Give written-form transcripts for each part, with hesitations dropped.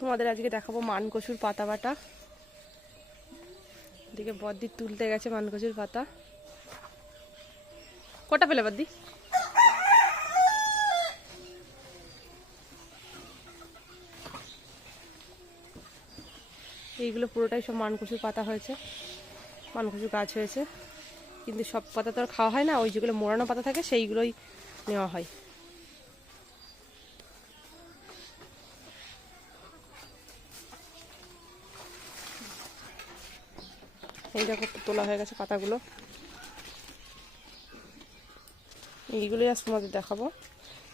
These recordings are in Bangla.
তোমাদের আজকে দেখাবো মানকচুর পাতা বাটা। এদিকে বদ্দি তুলতে গেছে মানকচুর পাতা। কটা পেলে বদ্দি? এইগুলো পুরোটাই সব মানকচুর পাতা হয়েছে, মানকচুর গাছ হয়েছে, কিন্তু সব পাতা তো আর খাওয়া হয় না। ওই যেগুলো মোড়ানো পাতা থাকে সেইগুলোই নেওয়া হয়। এই দেখো তোলা হয়ে গেছে পাতাগুলো। এইগুলোই আজ তোমাদের দেখাবো।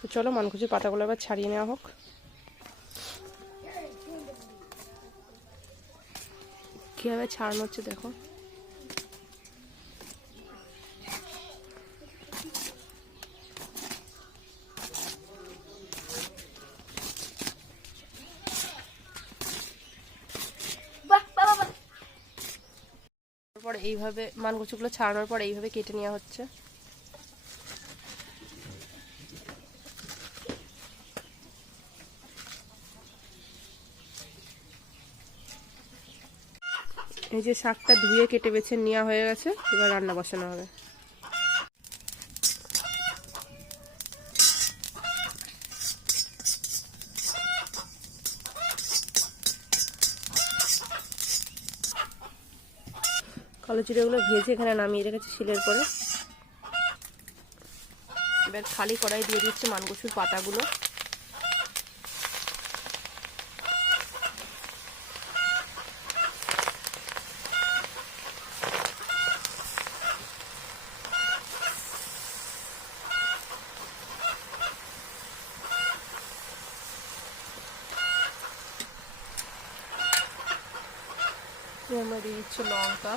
তো চলো মানকচুর পাতাগুলো এবার ছাড়িয়ে নেওয়া হোক। কীভাবে ছাড়ানো হচ্ছে দেখো। তারপর এইভাবে মানকচুগুলো ছাড়ানোর পর এইভাবে কেটে নেওয়া হচ্ছে। এই যে শাকটা ধুয়ে কেটে বেছে নেওয়া হয়ে গেছে, এবার রান্না বসানো হবে। কালো জিরেগুলো ভেজে এখানে নামিয়ে রেখেছি শিলের পরে। এবার খালি কড়াই দিয়ে দিচ্ছে মানকচুর পাতাগুলো। আমরা দিয়ে দিচ্ছি লঙ্কা,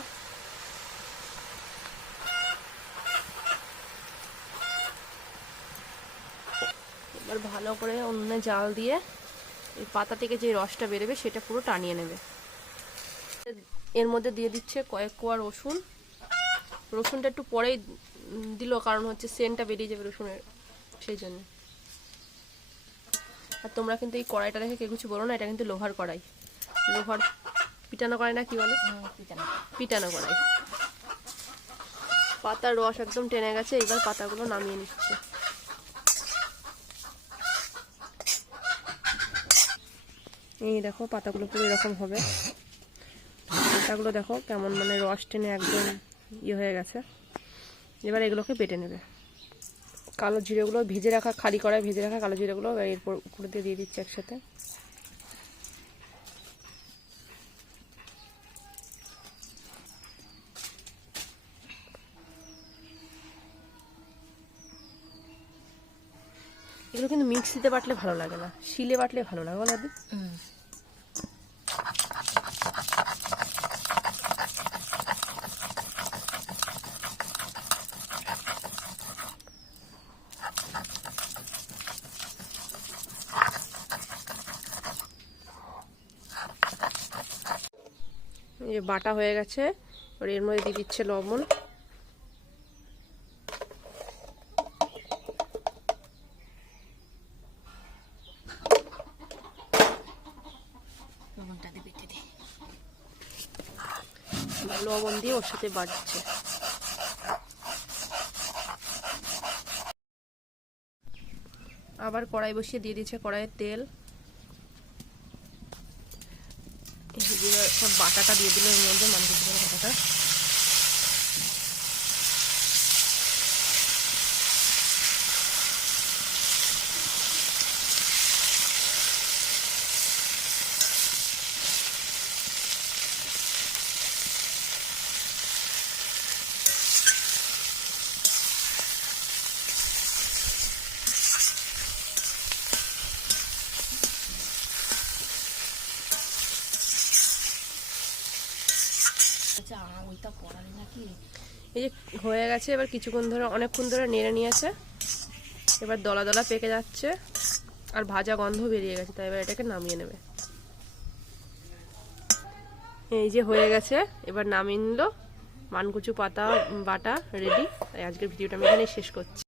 এবার ভালো করে উনুনে জাল দিয়ে এই পাতা থেকে যে রসটা বেরোবে সেটা পুরো টানিয়ে নেবে। এর মধ্যে দিয়ে দিচ্ছে কয়েক কোয়া রসুন। রসুনটা একটু পরেই দিল, কারণ হচ্ছে সেন্টটা বেরিয়ে যাবে রসুনের, সেই জন্য। আর তোমরা কিন্তু এই কড়াইটা দেখে কেউ কিছু বলো না, এটা কিন্তু লোহার কড়াই, লোহার পিটানো কড়াই না কি বলে, পিটানো কড়াই। পাতার রস একদম টেনে গেছে, এবার পাতাগুলো নামিয়ে নিচ্ছে। এই দেখো পাতাগুলো পুরো এরকম হবে। পাতাগুলো দেখো কেমন মানে রস টেনে একদম ইয়ে হয়ে গেছে। এবার এগুলোকে বেটে নেবে। কালো জিরেগুলো ভেজে রাখা, খালি কড়াই ভেজে রাখা কালো জিরেগুলো এরপর উপরে দিয়ে দিচ্ছে একসাথে। এগুলো কিন্তু মিক্সিতে বাটলে ভালো লাগে না, শিলে বাটলে ভালো লাগে বলো দি। এই বাটা হয়ে গেছে, আর এর মধ্যে দিয়ে দিচ্ছে লবণ। লবণ দিয়ে ওর সাথে বাড়ছে। আবার কড়াই বসিয়ে দিয়ে দিচ্ছে কড়াইয়ের তেল। সব বাটাটা দিয়ে দিল এর মধ্যে, মানকচুর বাটাটা। এই যে হয়ে গেছে, এবার কিছুক্ষণ ধরে অনেকক্ষণ ধরে নেড়ে নিয়েছে, এবার দলা দলা পেকে যাচ্ছে আর ভাজা গন্ধ বেরিয়ে গেছে, তাই এবার এটাকে নামিয়ে নেবে। এই যে হয়ে গেছে, এবার নামিয়ে নিল। মানকচু পাতা বাটা রেডি। আজকের ভিডিওটা আমি এখানেই শেষ করছি।